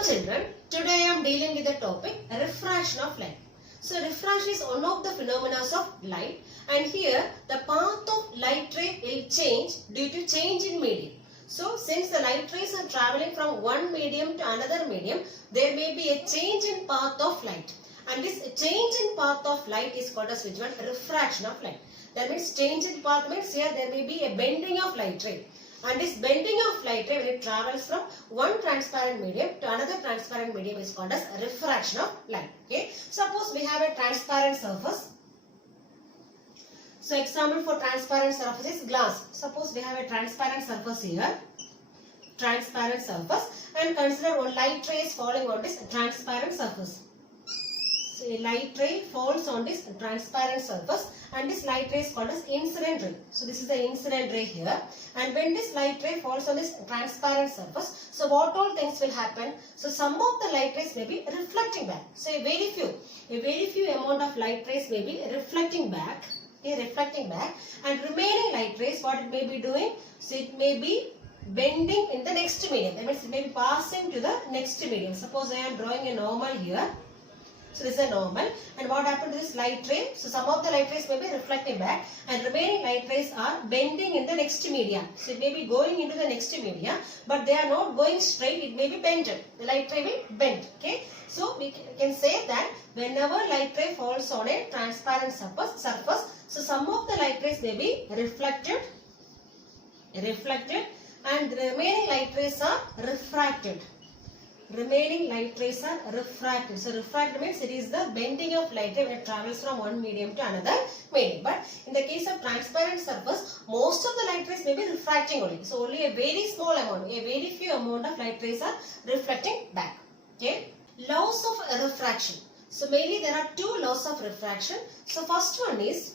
Welcome children. Today I am dealing with the topic refraction of light. So refraction is one of the phenomena of light, and here the path of light ray will change due to change in medium. So since the light rays are traveling from one medium to another medium, there may be a change in path of light. And this change in path of light is called as which one? Refraction of light. That means change in path means here there may be a bending of light ray. And this bending of light ray when it travels from one transparent medium to another transparent medium is called as refraction of light. Okay. Suppose we have a transparent surface. So example for transparent surface is glass. Suppose we have a transparent surface here. Transparent surface, and consider one light ray is falling on this transparent surface. So a light ray falls on this transparent surface, and this light ray is called as incident ray. So this is the incident ray here, and when this light ray falls on this transparent surface, so what all things will happen? So some of the light rays may be reflecting back. So a very few amount of light rays may be reflecting back, and remaining light rays, what it may be doing? So it may be bending in the next medium. That means it may be passing to the next medium. Suppose I am drawing a normal here. So this is a normal, and what happened to this light ray? So some of the light rays may be reflecting back, and remaining light rays are bending in the next media. So it may be going into the next media, but they are not going straight. It may be bended. The light ray will bend. Okay. So we can say that whenever light ray falls on a transparent surface, so some of the light rays may be reflected, and the remaining light rays are refracted. Remaining light rays are refracted. So refracted means it is the bending of light ray when it travels from one medium to another medium. But in the case of transparent surface, most of the light rays may be refracting only. So only a very small amount, a very few amount of light rays are reflecting back. Okay. Laws of refraction. So mainly there are two laws of refraction. So first one is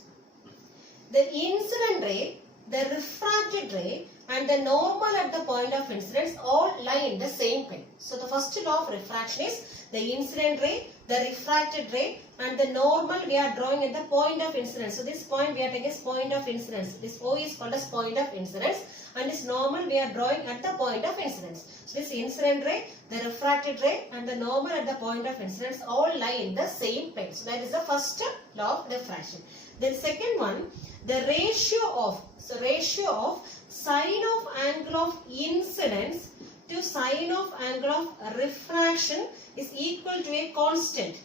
the incident ray, the refracted ray, and the normal at the point of incidence all lie in the same plane. So the first law of refraction is the incident ray, the refracted ray, and the normal we are drawing at the point of incidence. So this point we are taking as point of incidence. This O is called as point of incidence, and this normal we are drawing at the point of incidence. So this incident ray, the refracted ray, and the normal at the point of incidence all lie in the same plane. So that is the first law of refraction. Then second one, the ratio of sine of angle of incidence to sine of angle of refraction is equal to a constant.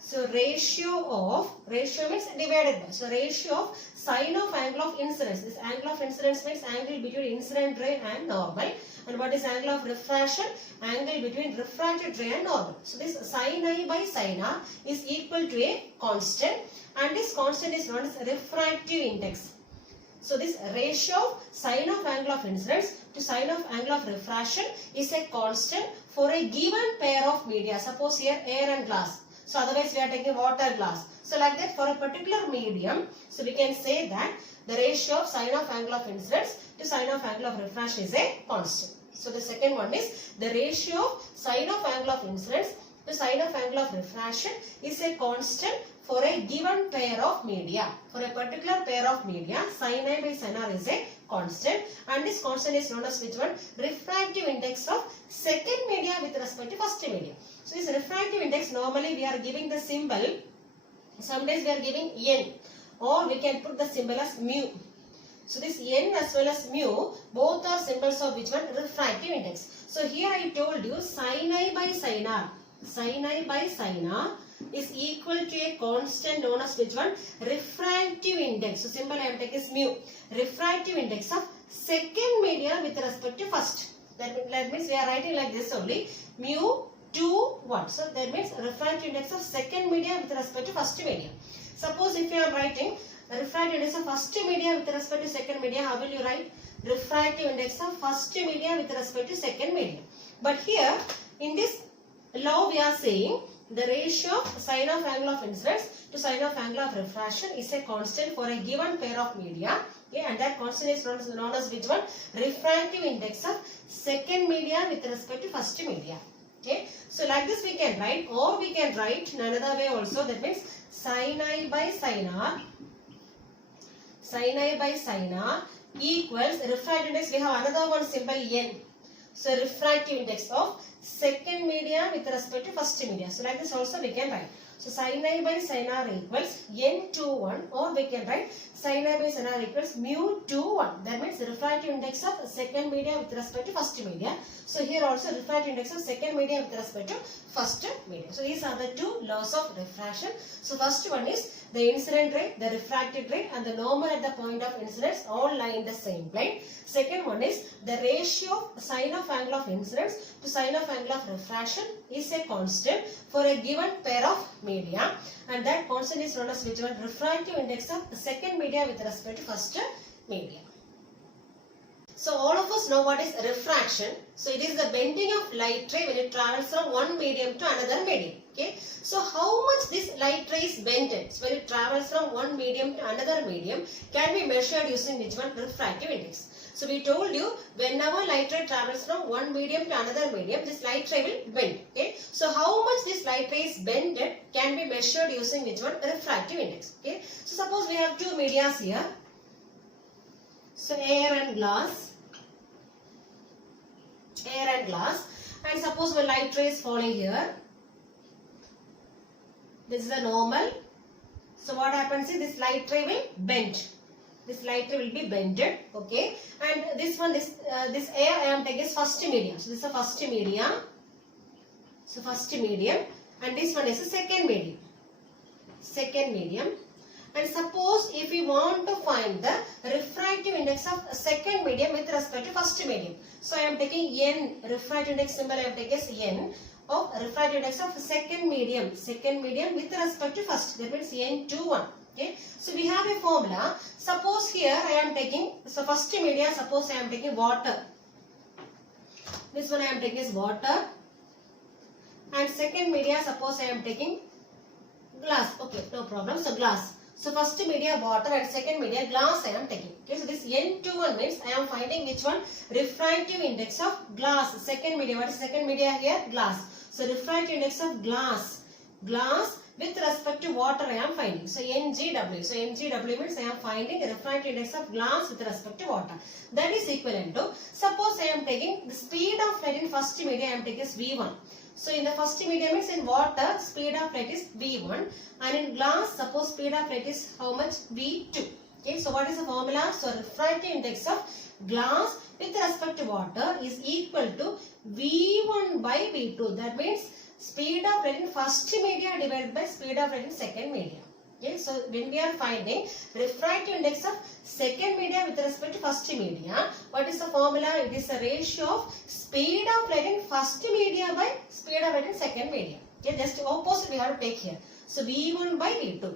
So ratio means divided by. So ratio of sine of angle of incidence. This angle of incidence means angle between incident ray and normal. And what is angle of refraction? Angle between refracted ray and normal. So this sin I by sin r is equal to a constant, and this constant is known as refractive index. So this ratio of sine of angle of incidence to sine of angle of refraction is a constant for a given pair of media. Suppose here air and glass. So otherwise we are taking water glass. So like that for a particular medium, so we can say that the ratio of sine of angle of incidence to sine of angle of refraction is a constant. So the second one is the ratio of sine of angle of incidence to sine of angle of refraction is a constant for a given pair of media. For a particular pair of media, sin I by sin r is a constant, and this constant is known as which one? Refractive index of second media with respect to first media. So this refractive index, normally we are giving the symbol, sometimes we are giving n, or we can put the symbol as mu. So this n as well as mu, both are symbols of which one? Refractive index. So here I told you sin I by sin r, is equal to a constant known as which one? Refractive index. So symbol I am taking is mu. Refractive index of second media with respect to first. That means we are writing like this only. Mu 2 1. So that means refractive index of second media with respect to first media. Suppose if you are writing refractive index of first media with respect to second media, how will you write? Refractive index of first media with respect to second media. But here in this law we are saying the ratio of sine of angle of incidence to sine of angle of refraction is a constant for a given pair of media. Okay, and that constant is known as which one? Refractive index of second media with respect to first media. Okay, so like this we can write, or we can write in another way also. That means sin I by sin r equals refractive index. We have another one symbol n. So refractive index of second media with respect to first media. So like this also we can write. So sin I by sin r equals n21, or we can write sin I by sin r equals mu21. That means the refractive index of second media with respect to first media. So here also refractive index of second media with respect to first media. So these are the two laws of refraction. So first one is the incident ray, the refracted ray, and the normal at the point of incidence all lie in the same plane. Second one is the ratio of sine of angle of incidence to sine of angle of refraction is a constant for a given pair of media, and that constant is known as which one? Refractive index of the second media with respect to first media. So all of us know what is refraction. So it is the bending of light ray when it travels from one medium to another medium. Okay. So how much this light ray is bended, so when it travels from one medium to another medium, can be measured using which one? Refractive index. So we told you whenever light ray travels from one medium to another medium, this light ray will bend. Okay. So how much this light ray is bended can be measured using which one? Refractive index. Okay. So suppose we have two medias here. So air and glass. Air and glass, and suppose the light ray is falling here. This is a normal. So what happens is this light ray will bend. This light ray will be bended. Okay, and this one, this air I am taking is first medium. So this is a first medium. So first medium, and this one is a second medium. Second medium. And suppose if we want to find the refractive index of second medium with respect to first medium. So I am taking n, refractive index symbol I am taking as n of refractive index of second medium with respect to first. That means n21. Okay. So we have a formula. Suppose here I am taking, so first media, suppose I am taking water. This one I am taking is water. And second media, suppose I am taking glass. Okay, no problem. So glass. So first media water and second media glass I am taking. Okay, so this n21 means I am finding which one? Refractive index of glass. Second media. What is second media here? Glass. So refractive index of glass. Glass with respect to water I am finding. So NGW. So NGW means I am finding the refractive index of glass with respect to water. That is equivalent to, suppose I am taking the speed of light in first media I am taking is V1. So in the first medium means in water speed of light is V1, and in glass suppose speed of light is how much? V2. Okay, so what is the formula? So refractive index of glass with respect to water is equal to V1 by V2. That means speed of light in first media divided by speed of light in second media. Okay, so when we are finding refractive index of second media with respect to first media, what is the formula? It is a ratio of speed of light in first media by speed of light in second media. Okay, just opposite we have to take here. So V1 by V2.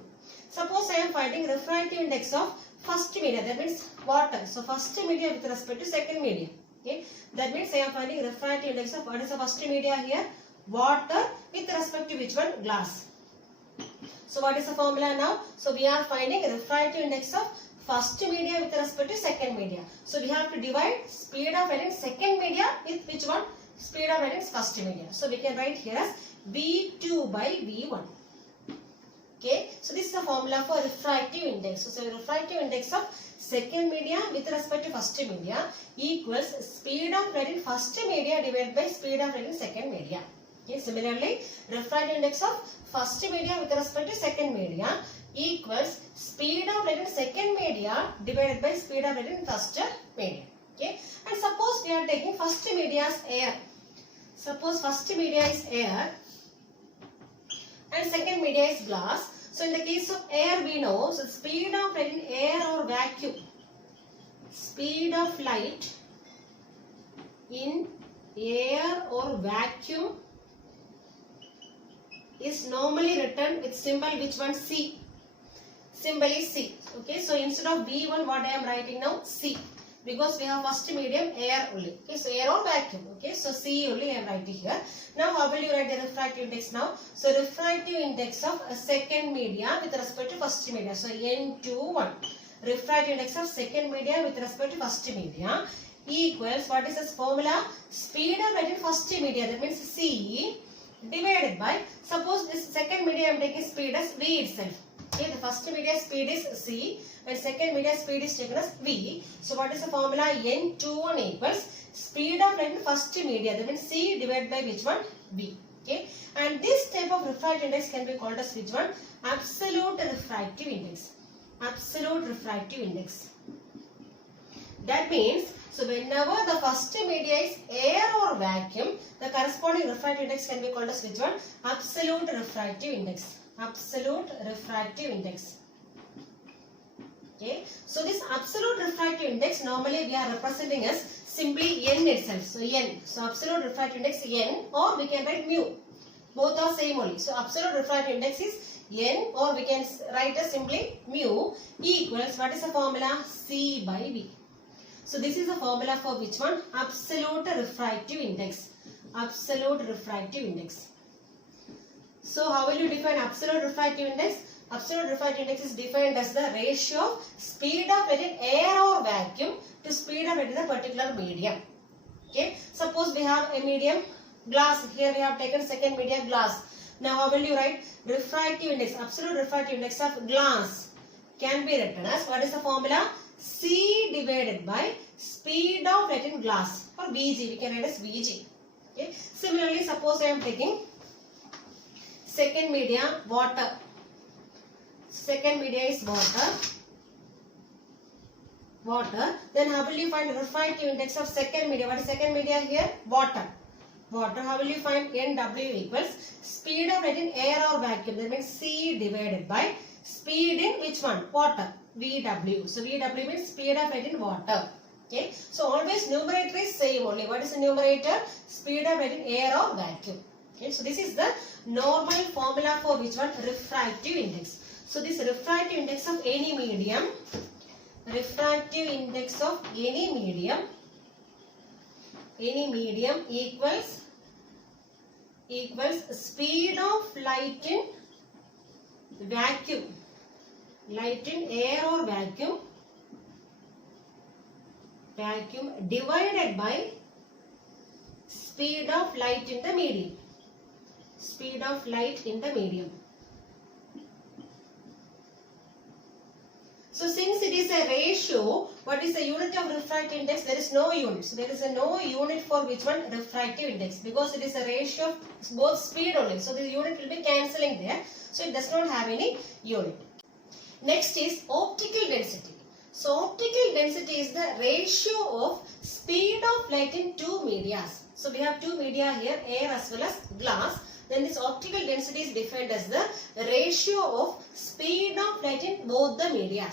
Suppose I am finding refractive index of first media, that means water. So first media with respect to second media. Okay, that means I am finding refractive index of, what is the first media here? Water with respect to which one? Glass. So what is the formula now? So we are finding refractive index of first media with respect to second media. So we have to divide speed of light in second media with which one? Speed of light in first media. So we can write here as V2 by V1. Okay. So this is the formula for refractive index. So refractive index of second media with respect to first media equals speed of light in first media divided by speed of light in second media. Okay. Similarly, refractive index of first media with respect to second media equals speed of light in second media divided by speed of light in first media. Okay. And suppose we are taking first media as air. Suppose first media is air and second media is glass. So in the case of air we know, so speed of light in air or vacuum. Speed of light in air or vacuum is normally written with symbol which one? C. Symbol is C. Okay, so instead of V1 what I am writing now? C. Because we have first medium air only. Okay, so air or vacuum. Okay, so C only I am writing here. Now how will you write the refractive index now? So refractive index of a second media with respect to first media. So N21. Refractive index of second media with respect to first media equals, what is this formula? Speed of light in first media, that means C, divided by, suppose this second media I am taking speed as V itself. Okay, the first media speed is c and second media speed is taken as v. So what is the formula? N21 equals speed of light in first media, that means c divided by which one? V. Okay, and this type of refractive index can be called as which one? Absolute refractive index. Absolute refractive index. That means, so whenever the first media is air or vacuum, the corresponding refractive index can be called as which one? Absolute refractive index. Absolute refractive index. Okay, so this absolute refractive index normally we are representing as simply n itself. So n. So absolute refractive index n, or we can write mu. Both are same only. So absolute refractive index is n, or we can write as simply mu equals, what is the formula? C by V. So this is the formula for which one? Absolute refractive index. Absolute refractive index. So how will you define absolute refractive index? Absolute refractive index is defined as the ratio of speed of light in air or vacuum to speed of light in a particular medium. Okay. Suppose we have a medium glass. Here we have taken second medium glass. Now how will you write? Refractive index. Absolute refractive index of glass can be written as, what is the formula? C divided by speed of light in glass, or Vg. We can write as Vg. Okay. Similarly, suppose I am taking second media water. Second media is water. Then how will you find refractive index of second media? What is second media here? Water. How will you find Nw equals speed of light in air or vacuum? That means C divided by speed in which one? Water. Vw. So Vw means speed of light in water. Okay. So always numerator is same only. What is the numerator? Speed of light in air or vacuum. Okay. So this is the normal formula for which one? Refractive index. So this refractive index of any medium. Refractive index of any medium equals speed of light in vacuum. Light in air or vacuum divided by speed of light in the medium. Speed of light in the medium. So since it is a ratio, what is the unit of refractive index? There is no unit. So there is no unit for which one? Refractive index, because it is a ratio of both speed only. So the unit will be cancelling there. So it does not have any unit. Next is optical density. So optical density is the ratio of speed of light in two media. So we have two media here, air as well as glass. Then this optical density is defined as the ratio of speed of light in both the media.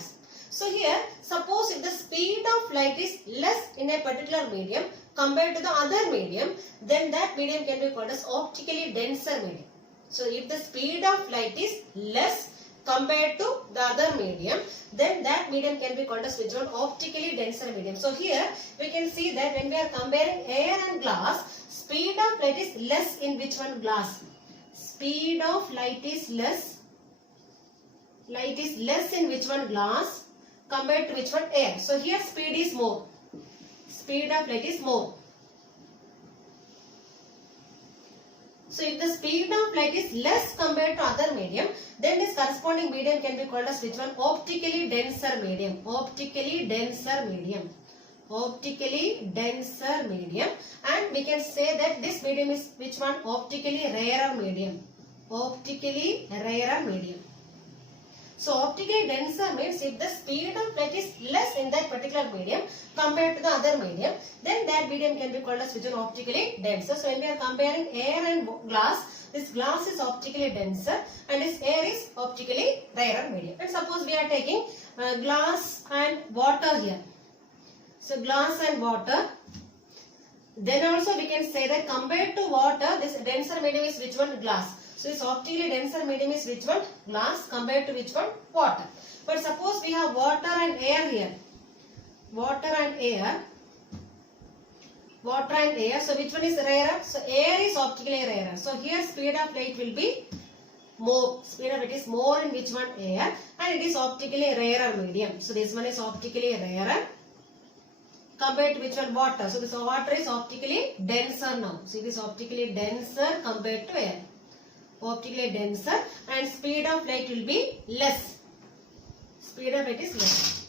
So here, suppose if the speed of light is less in a particular medium compared to the other medium, then that medium can be called as optically denser medium. So if the speed of light is less compared to the other medium, then that medium can be called as which one? Optically denser medium. So here we can see that when we are comparing air and glass, speed of light is less in which one? Glass. Speed of light is less. Light is less in which one? Glass compared to which one? Air. So here speed is more. Speed of light is more. So if the speed of light is less compared to other medium, then this corresponding medium can be called as which one? Optically denser medium. Optically denser medium. Optically denser medium. And we can say that this medium is which one? Optically rarer medium. Optically rarer medium. So optically denser means if the speed of light is less in that particular medium compared to the other medium, then that medium can be called as which one? Optically denser. So when we are comparing air and glass, this glass is optically denser and this air is optically rarer medium. And suppose we are taking glass and water here. So glass and water. Then also we can say that compared to water, this denser medium is which one? Glass. So this optically denser medium is which one? Glass compared to which one? Water. But suppose we have water and air here. Water and air. Water and air. So which one is rarer? So air is optically rarer. So here speed of light will be more. Speed of light is more in which one? Air. And it is optically rarer medium. So this one is optically rarer compared to which one? Water. So this water is optically denser now. So it is optically denser compared to air. Optically denser, and speed of light will be less. Speed of light is less.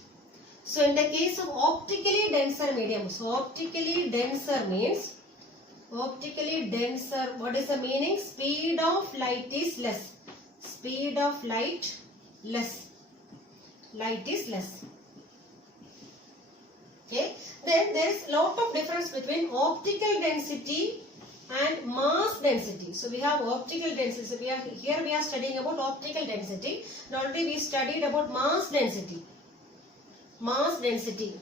So in the case of optically denser medium, so optically denser means, optically denser, what is the meaning? Speed of light is less. Speed of light less. Light is less. Okay. Then there is lot of difference between optical density and mass density. So we have optical density. So here we are studying about optical density. And already we studied about mass density. Mass density.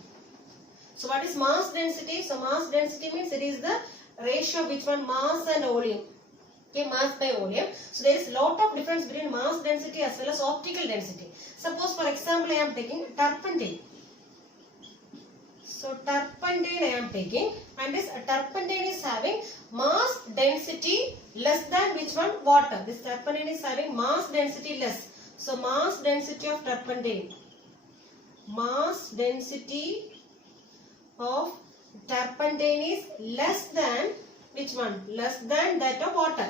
So what is mass density? So mass density means it is the ratio which one mass and volume. Okay, mass by volume. So there is lot of difference between mass density as well as optical density. Suppose for example I am taking turpentine. So turpentine I am taking, and this turpentine is having mass density less than which one? Water. This turpentine is having mass density less. So mass density of turpentine. Mass density of turpentine is less than which one? Less than that of water.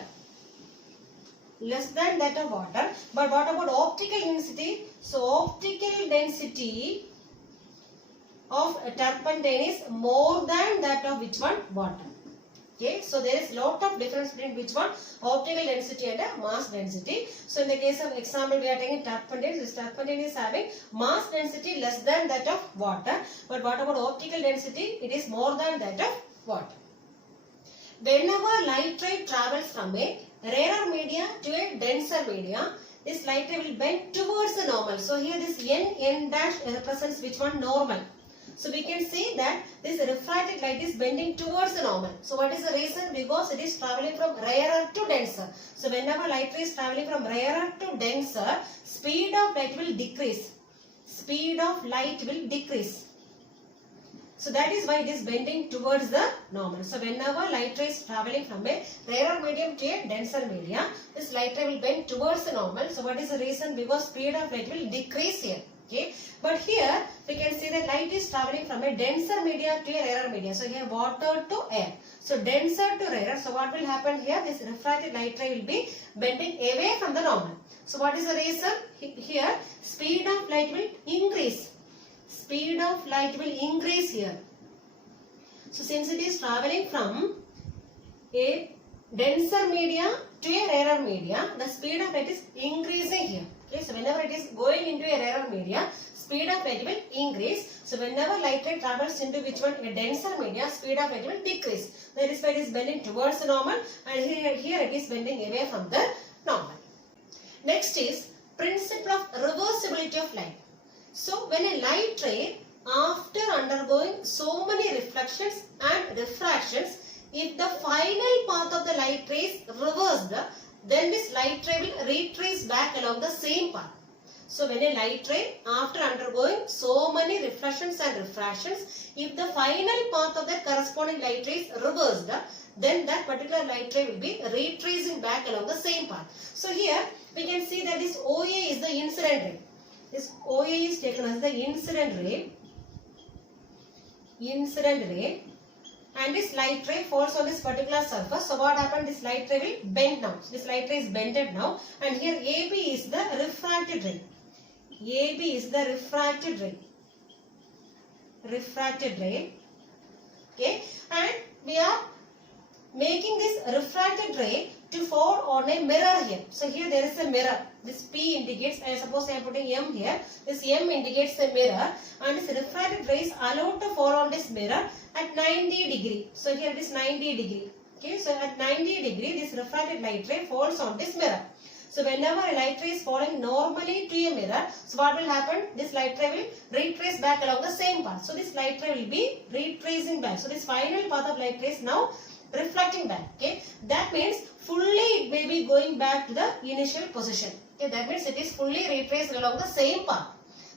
Less than that of water. But what about optical density? So optical density of turpentine is more than that of which one? Water. Okay, so there is lot of difference between which one? Optical density and mass density. So in the case of example we are taking turpentine. This turpentine is having mass density less than that of water. But what about optical density? It is more than that of water. Whenever light ray travels from a rarer media to a denser media, this light ray will bend towards the normal. So here this n dash represents which one? Normal. So we can see that this refracted light is bending towards the normal. So what is the reason? Because it is traveling from rarer to denser. So whenever light ray is traveling from rarer to denser, speed of light will decrease. Speed of light will decrease. So that is why it is bending towards the normal. So whenever light ray is traveling from a rarer medium to a denser medium, this light ray will bend towards the normal. So what is the reason? Because speed of light will decrease here. Okay. But here we can see that light is traveling from a denser media to a rarer media. So here water to air. So denser to rarer. So what will happen here? This refracted light ray will be bending away from the normal. So what is the reason? Here speed of light will increase. Speed of light will increase here. So since it is traveling from a denser media to a rarer media, the speed of light is increasing here. Okay, so whenever it is going into a rarer media, speed of light will increase. So whenever light ray travels into which one? A denser media, speed of light will decrease. That is why it is bending towards the normal, and here it is bending away from the normal. Next is principle of reversibility of light. So when a light ray, after undergoing so many reflections and refractions, if the final path of the light ray is reversed, then this light ray will retrace back along the same path. So when a light ray, after undergoing so many reflections and refractions, if the final path of the corresponding light ray is reversed, then that particular light ray will be retracing back along the same path. So here we can see that this OA is the incident ray. This OA is taken as the incident ray. And this light ray falls on this particular surface. So what happened? This light ray will bend now. So this light ray is bended now. And here AB is the refracted ray. AB is the refracted ray. Okay. And we are making this refracted ray to fall on a mirror here. So here there is a mirror. This P indicates, I suppose I am putting M here. This M indicates a mirror, and this refracted ray is allowed to fall on this mirror at 90 degree. So here it is 90 degree. Okay, so at 90 degree this refracted light ray falls on this mirror. So whenever a light ray is falling normally to a mirror, so what will happen? This light ray will retrace back along the same path. So this light ray will be retracing back. So this final path of light ray is now reflecting back. Okay, that means fully it may be going back to the initial position. Okay, that means it is fully retraced along the same path.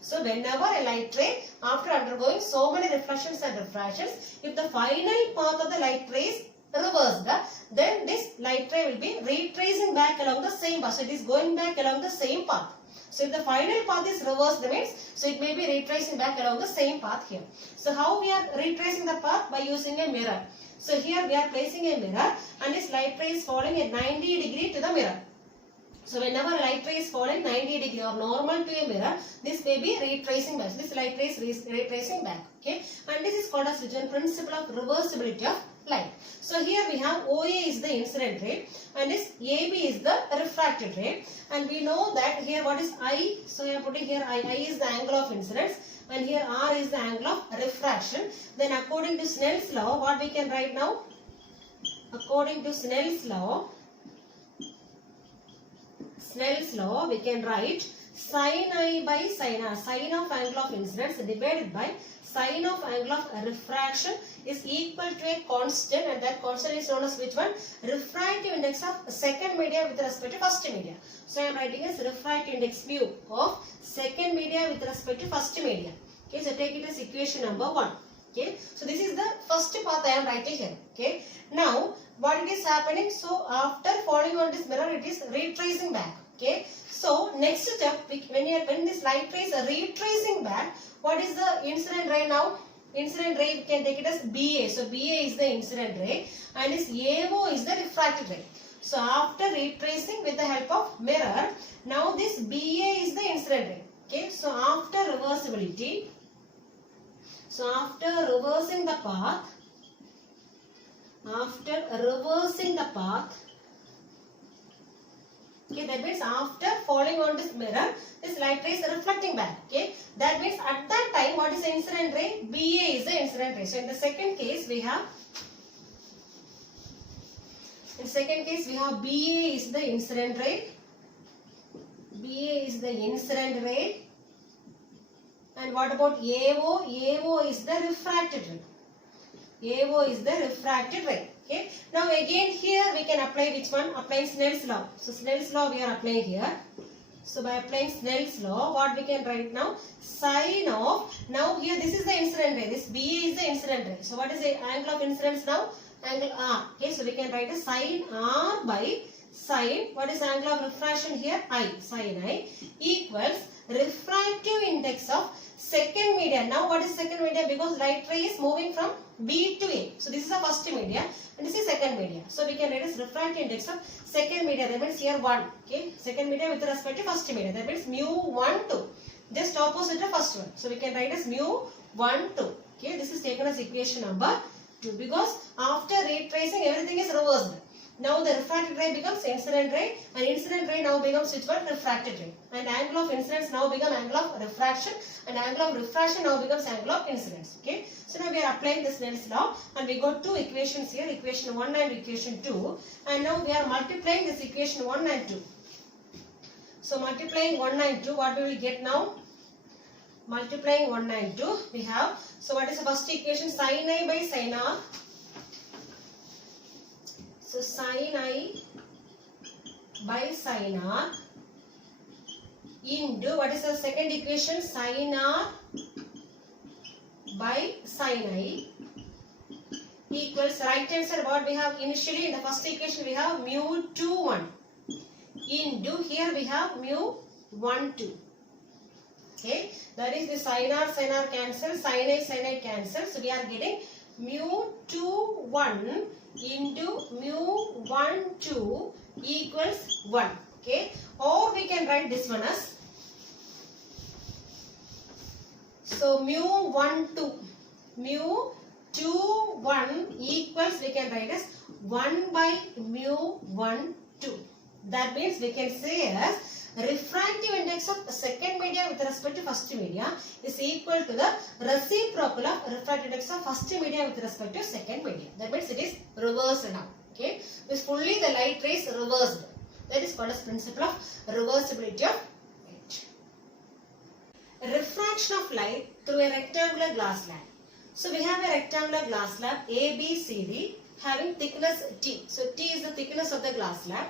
So whenever a light ray, after undergoing so many reflections and refractions, if the final path of the light ray is reversed, then this light ray will be retracing back along the same path. So it is going back along the same path. So if the final path is reversed, means so it may be retracing back along the same path here. So how we are retracing the path? By using a mirror. So here we are placing a mirror, and this light ray is falling at 90 degree to the mirror. So whenever light ray is falling 90 degree or normal to a mirror, this may be retracing back. This light ray is retracing back. Okay, and this is called as the principle of reversibility of light. So here we have OA is the incident ray and this AB is the refracted ray, and we know that here what is I. So I am putting here I is the angle of incidence and here R is the angle of refraction. Then according to Snell's law, what we can write now? According to Snell's law, we can write sin I by sin R, sin of angle of incidence divided by sin of angle of refraction is equal to a constant, and that constant is known as which one? Refractive index of second media with respect to first media. So I am writing as refractive index mu of second media with respect to first media. Okay, so take it as equation number 1. Okay, so this is the first part I am writing here. Okay, now what it is happening? So after falling on this mirror, it is retracing back. Okay, so next step, when this light ray is retracing back, what is the incident ray now? Incident ray we can take it as BA. So BA is the incident ray and this AO is the refracted ray. So after retracing with the help of mirror, now this BA is the incident ray. Okay, so after reversibility, so after reversing the path, okay, that means after falling on this mirror, this light ray is reflecting back. Okay, that means at that time, what is the incident ray? BA is the incident ray. So in the second case, we have BA is the incident ray. BA is the incident ray. And what about AO? AO is the refracted ray. AO is the refracted ray. Okay. Now again here we can apply which one? Apply Snell's law. So Snell's law we are applying here. So by applying Snell's law, what we can write now? Sin of, now here this is the incident ray. This BA is the incident ray. So what is the angle of incidence now? Angle R. Okay. So we can write a sin R by sin. What is the angle of refraction here? I. Sin I equals refractive index of second media. Now what is second media? Because light ray is moving from B to A. So this is the first media and this is second media. So we can write as refractive index of second media. That means here 1. Okay, second media with respect to first media. That means mu 1 2. Just opposite of first one. So we can write as mu 1 2. Okay, this is taken as equation number 2 because after retracing everything is reversed. Now the refracted ray becomes incident ray and incident ray now becomes which one? Refracted ray. And angle of incidence now becomes angle of refraction and angle of refraction now becomes angle of incidence. Okay. So now we are applying the Snell's law and we got two equations here, equation 1 and equation 2, and now we are multiplying this equation 1 and 2. So multiplying 1 and 2, what we will get now? Multiplying 1 and 2 we have, so what is the first equation? Sin I by sin R. So sin I by sin R into, what is the second equation? Sin R by sin I equals, right hand side what we have initially in the first equation we have mu 2 1 into, here we have mu 1 2. Okay, that is the sin R cancel, sin I cancel. So we are getting mu 2 1 into mu 1 2 equals 1. Okay, or we can write this one as, so mu 1 2 equals, we can write as 1 by mu 1 2. That means we can say as refractive index of second media with respect to first media is equal to the reciprocal of refractive index of first media with respect to second media. That means it is reversed now. Okay, this fully the light rays reversed. That is called as principle of reversibility of light. Refraction of light through a rectangular glass slab. So we have a rectangular glass slab ABCD having thickness T. So T is the thickness of the glass slab.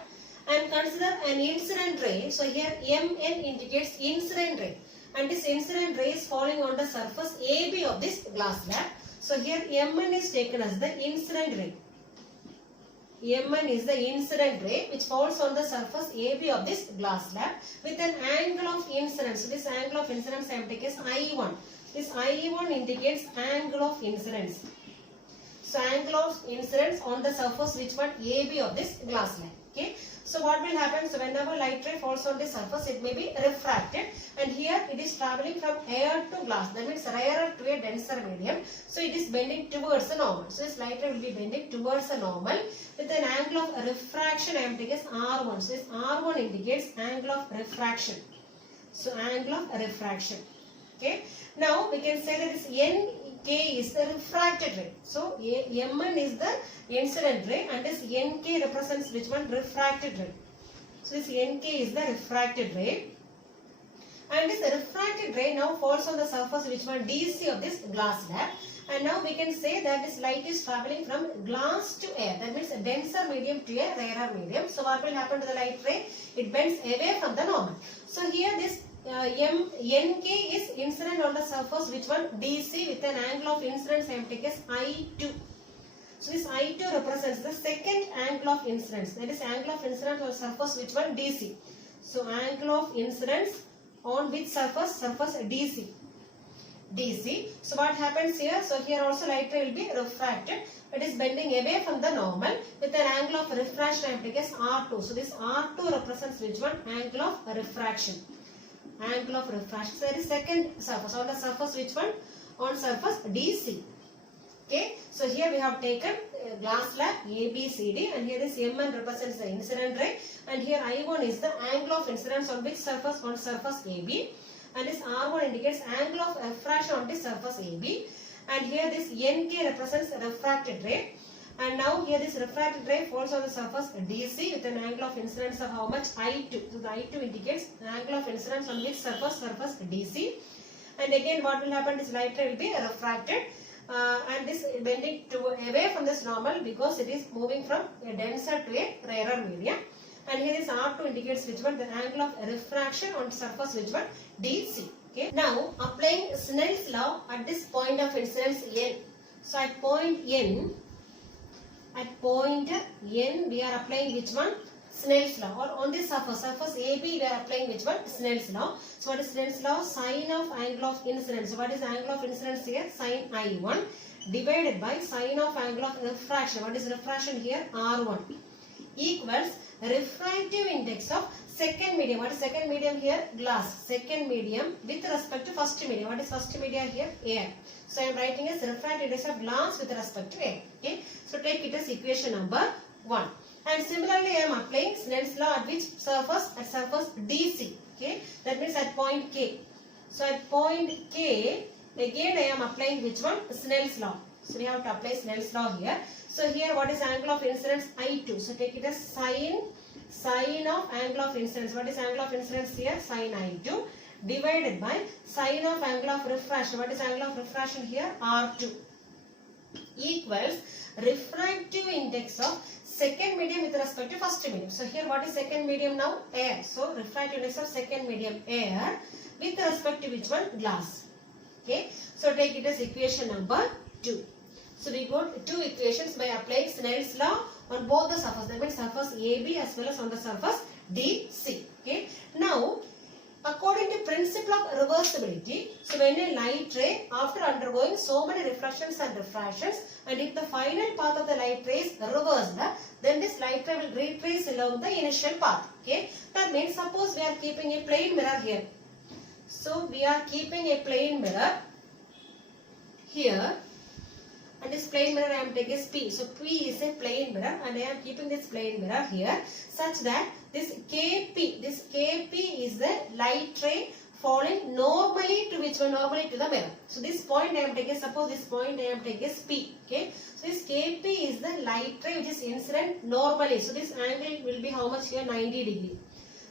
And consider an incident ray. So here Mn indicates incident ray. And this incident ray is falling on the surface AB of this glass slab. So here Mn is taken as the incident ray. Mn is the incident ray which falls on the surface AB of this glass slab with an angle of incidence. So this angle of incidence I am taking as I1. This I1 indicates angle of incidence. So angle of incidence on the surface which one? AB of this glass slab. Okay, so what will happen? So whenever light ray falls on the surface, it may be refracted, and here it is traveling from air to glass. That means rarer to a denser medium. So it is bending towards the normal. So this light ray will be bending towards the normal with an angle of refraction. I am taking as R1. So this R1 indicates angle of refraction. So angle of refraction. Okay. Now we can say that this NK is the refracted ray. So Mn is the incident ray, and this NK represents which one? Refracted ray. So this NK is the refracted ray, and this refracted ray now falls on the surface which one? DC of this glass slab. And now we can say that this light is traveling from glass to air. That means a denser medium to a rarer medium. So what will happen to the light ray? It bends away from the normal. So here this NK is incident on the surface which one? DC with an angle of incidence I am taking as I2. So this I2 represents the second angle of incidence. That is angle of incidence on the surface which one? DC. So angle of incidence on which surface? Surface DC. DC. So what happens here? So here also light ray will be refracted. It is bending away from the normal with an angle of refraction I am taking as R2. So this R2 represents which one? Angle of refraction. Angle of refraction. So that is second surface. On the surface which one? On surface DC. Okay. So here we have taken glass slab ABCD, and here this Mn represents the incident ray, and here I1 is the angle of incidence on which surface? On surface AB, and this R1 indicates angle of refraction on this surface AB, and here this NK represents refracted ray. And now here this refracted ray falls on the surface DC with an angle of incidence of how much? I2. So the I2 indicates the angle of incidence on which surface? Surface DC. And again what will happen is light ray will be refracted, and this bending away from this normal because it is moving from a denser to a rarer medium. And here this R2 indicates which one? The angle of refraction on surface which one? DC. Okay. Now applying Snell's law at this point of incidence N. So at point N, we are applying which one? Snell's law. Or on this surface AB, we are applying which one? Snell's law. So what is Snell's law? Sine of angle of incidence. So what is the angle of incidence here? Sine I1 divided by sine of angle of refraction. What is refraction here? R1 equals refractive index of second medium. What is second medium here? Glass. Second medium with respect to first medium. What is first medium here? Air. So I am writing as refractive index of glass with respect to air. Okay. So take it as equation number 1. And similarly I am applying Snell's law at which surface? At surface DC. Okay. That means at point K. So at point K, again I am applying which one? Snell's law. So we have to apply Snell's law here. So here what is angle of incidence? I2. So take it as sine of angle of incidence. What is angle of incidence here? Sine I2 divided by sine of angle of refraction. What is angle of refraction here? R2 equals refractive index of second medium with respect to first medium. So here what is second medium now? Air. So refractive index of second medium air with respect to which one? Glass. Okay. So take it as equation number 2. So we got two equations by applying Snell's law on both the surface. That means surface AB as well as on the surface DC. Okay. Now, according to principle of reversibility, so when a light ray, after undergoing so many reflections and refractions, and if the final path of the light ray is reversed, then this light ray will retrace along the initial path. Okay. That means suppose we are keeping a plane mirror here. So we are keeping a plane mirror here. And this plane mirror I am taking as P. So P is a plane mirror, and I am keeping this plane mirror here such that this KP is the light ray falling normally to which one? Normally to the mirror. So this point I am taking, suppose this point I am taking as P. Okay. So this KP is the light ray which is incident normally. So this angle will be how much here? 90 degree.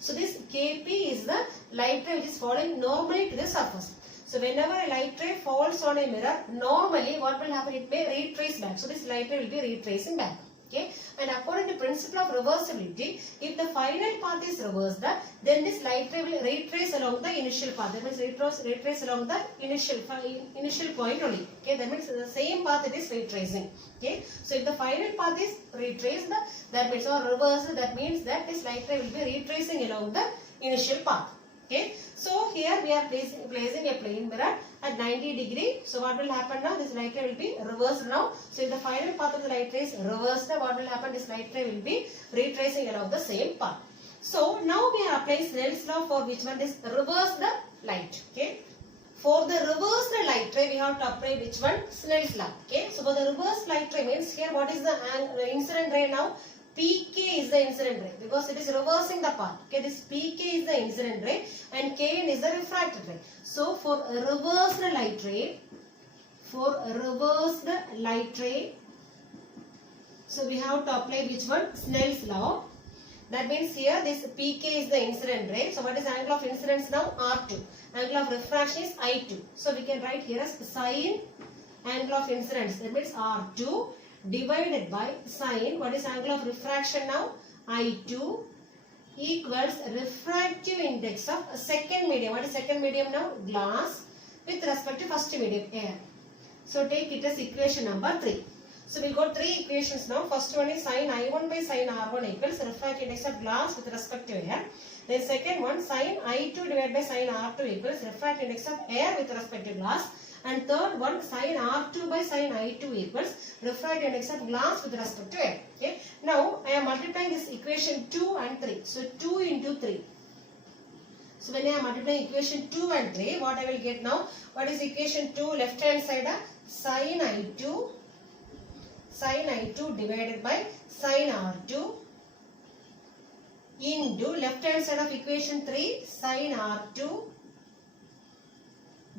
So this KP is the light ray which is falling normally to the surface. So whenever a light ray falls on a mirror, normally what will happen? It may retrace back. So this light ray will be retracing back. Okay. And according to principle of reversibility, if the final path is reversed, then this light ray will retrace along the initial path. That means retrace along the initial point only. Okay. That means the same path it is retracing. Okay. So if the final path is retraced, that means or reversed, that means that this light ray will be retracing along the initial path. Okay. So here we are placing a plane mirror at 90 degree. So what will happen now? This light ray will be reversed now. So if the final path of the light ray is reversed, what will happen? This light ray will be retracing along the same path. So now we are applying Snell's law for which one? This reverse the light. Okay. For the reversed light ray, we have to apply which one? Snell's law. Okay. So for the reverse light ray means here what is the incident ray now? PK is the incident ray because it is reversing the path. Okay. This PK is the incident ray and Kn is the refracted ray. So for a reversed light ray, so we have to apply which one? Snell's law. That means here this PK is the incident ray. So what is angle of incidence now? R2. Angle of refraction is I2. So we can write here as sine angle of incidence. That means R2 divided by sine. What is angle of refraction now? I2 equals refractive index of a second medium. What is second medium now? Glass with respect to first medium, air. So take it as equation number 3. So we got 3 equations now. First one is sin I1 by sin R1 equals refractive index of glass with respect to air. Then second one sin I2 divided by sin R2 equals refractive index of air with respect to glass. And third one sin R2 by sin I2 equals refractive index of glass with respect to air. Okay. Now I am multiplying this equation 2 and 3. So 2 into 3. So when I am multiplying equation 2 and 3, what I will get now? What is equation 2? Left hand side sin I2 divided by sin R2 into left hand side of equation 3 sin R2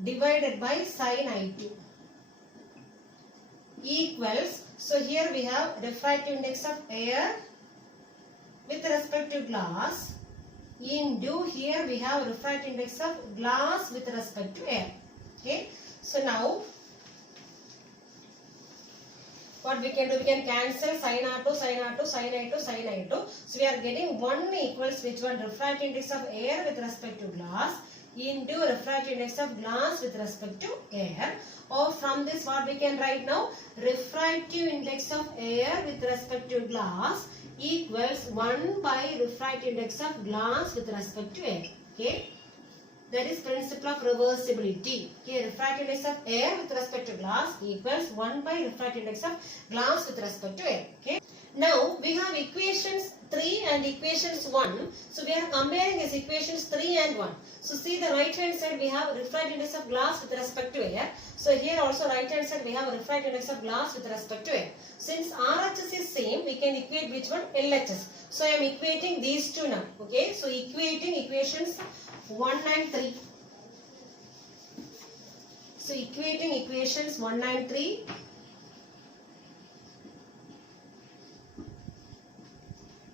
divided by sin I2 equals, so here we have refractive index of air with respect to glass into here we have refractive index of glass with respect to air. Okay. So now what we can do? We can cancel sin R2, sin R2, sin I2, sin I2. So we are getting 1 equals which one? Refractive index of air with respect to glass into refractive index of glass with respect to air. Or from this what we can write now? Refractive index of air with respect to glass equals 1 by refractive index of glass with respect to air. Okay. That is principle of reversibility. Okay, refractive index of air with respect to glass equals 1 by refractive index of glass with respect to air. Okay. Now we have equations 3 and equations 1. So we are comparing these equations 3 and 1. So see the right hand side we have refractive index of glass with respect to air. So here also right hand side we have refractive index of glass with respect to air. Since RHS is same, we can equate which one? LHS. So I am equating these two now. Okay. So equating equations 1 and 3. So equating equations 1 and 3.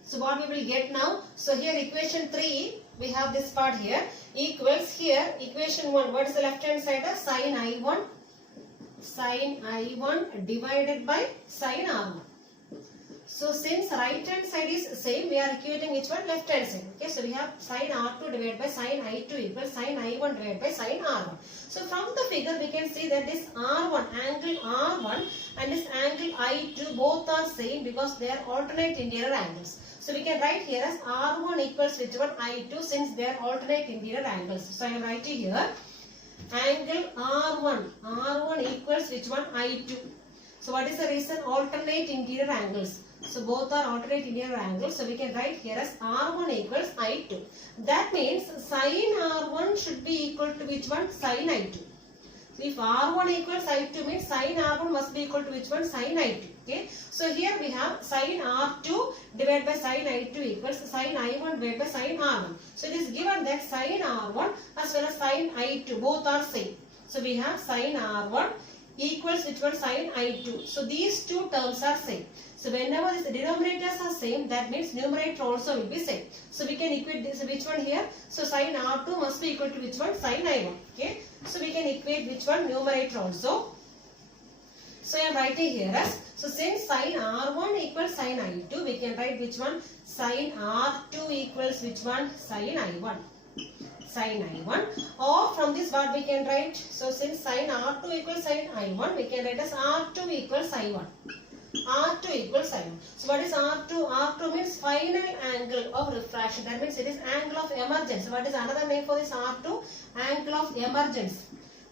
So what we will get now? So here equation 3, we have this part here, equals here equation 1. What is the left hand side? Sin I1 divided by sin R1. So since right hand side is same, we are equating which one? Left hand side. Okay, so we have sin R2 divided by sin I2 equals sin I1 divided by sin R1. So from the figure we can see that this R1, angle R1 and this angle I2 both are same because they are alternate interior angles. So we can write here as R1 equals which one? I2, since they are alternate interior angles. So I am writing here angle R1 equals which one? I2. So what is the reason? Alternate interior angles. So both are alternate interior angles. So we can write here as R1 equals I2. That means sin R1 should be equal to which one? Sin I2. So if R1 equals I2 means sin R1 must be equal to which one? Sin I2. Okay. So here we have sin R2 divided by sin I2 equals sin I1 divided by sin R1. So it is given that sin R1 as well as sin I2 both are same. So we have sin R1 equals which one? Sin I2. So these two terms are same. So whenever these denominators are same, that means numerator also will be same. So we can equate this which one here? So sin R2 must be equal to which one? Sin I1. Okay. So we can equate which one? Numerator also. So I am writing here as, so since sin R1 equals sin I2, we can write which one? Sin R2 equals which one? Sin I1. Sin I1. Or from this what we can write? So since sin R2 equals sin I1, we can write as R2 equals I1. R2 equals I1. So what is R2? R2 means final angle of refraction. That means it is angle of emergence. So what is another name for this R2? Angle of emergence.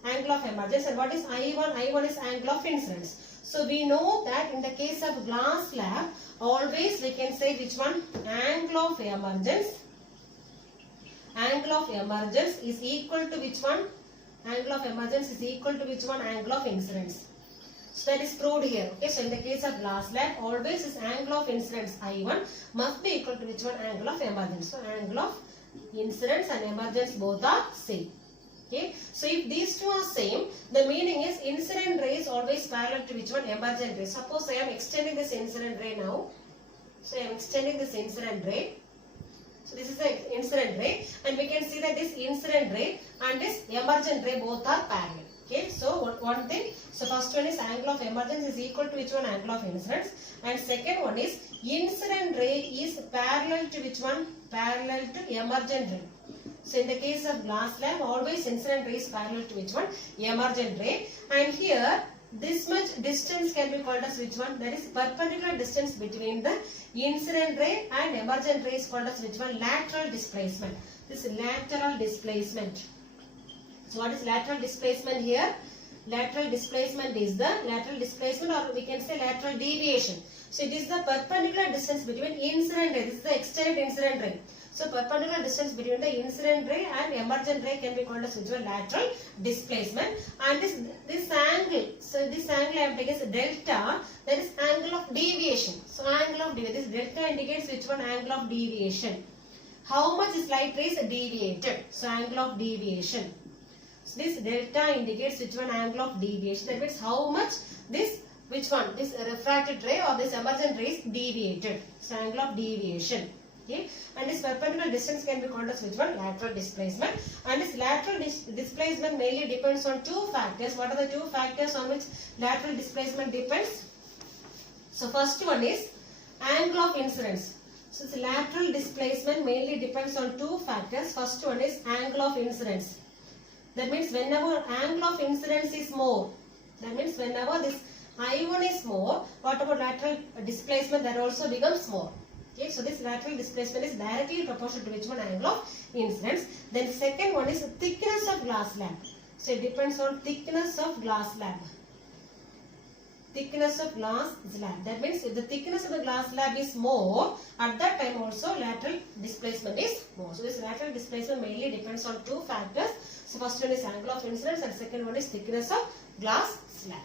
Angle of emergence. And what is I1? I1 is angle of incidence. So we know that in the case of glass slab, always we can say which one? Angle of emergence. Angle of emergence is equal to which one? Angle of emergence is equal to which one? Angle of incidence. So that is proved here. Okay, so in the case of glass slab, always this angle of incidence I1 must be equal to which one? Angle of emergence. So angle of incidence and emergence both are same. Okay, so if these two are same, the meaning is incident ray is always parallel to which one? Emergent ray. Suppose I am extending this incident ray now. So I am extending this incident ray. So this is the incident ray, and we can see that this incident ray and this emergent ray both are parallel. Okay, so one thing, so first one is angle of emergence is equal to which one? Angle of incidence, and second one is incident ray is parallel to which one? Parallel to emergent ray. So in the case of glass slab, always incident ray is parallel to which one? Emergent ray, and here this much distance can be called as which one? That is perpendicular distance between the incident ray and emergent ray is called as which one? Lateral displacement. This is lateral displacement. So what is lateral displacement here? Lateral displacement is the lateral displacement, or we can say lateral deviation. So it is the perpendicular distance between incident ray. This is the extended incident ray. So perpendicular distance between the incident ray and emergent ray can be called as which one? Lateral displacement. And this angle, so this angle I am taking as delta, that is angle of deviation. So angle of deviation, this delta indicates which one? Angle of deviation. How much is light rays deviated? So angle of deviation. So this delta indicates which one? Angle of deviation. That means how much this, which one? This refracted ray or this emergent ray is deviated. So angle of deviation. Okay, and this perpendicular distance can be called as which one? Lateral displacement. And this lateral displacement mainly depends on two factors. What are the two factors on which lateral displacement depends? So first one is angle of incidence. So this lateral displacement mainly depends on two factors. First one is angle of incidence. That means whenever angle of incidence is more, that means whenever this I1 is more, what about lateral displacement? That also becomes more. Okay, so this lateral displacement is directly proportional to which one? Angle of incidence. Then second one is thickness of glass slab. So it depends on thickness of glass slab. Thickness of glass slab. That means if the thickness of the glass slab is more, at that time also lateral displacement is more. So this lateral displacement mainly depends on two factors. So first one is angle of incidence and second one is thickness of glass slab.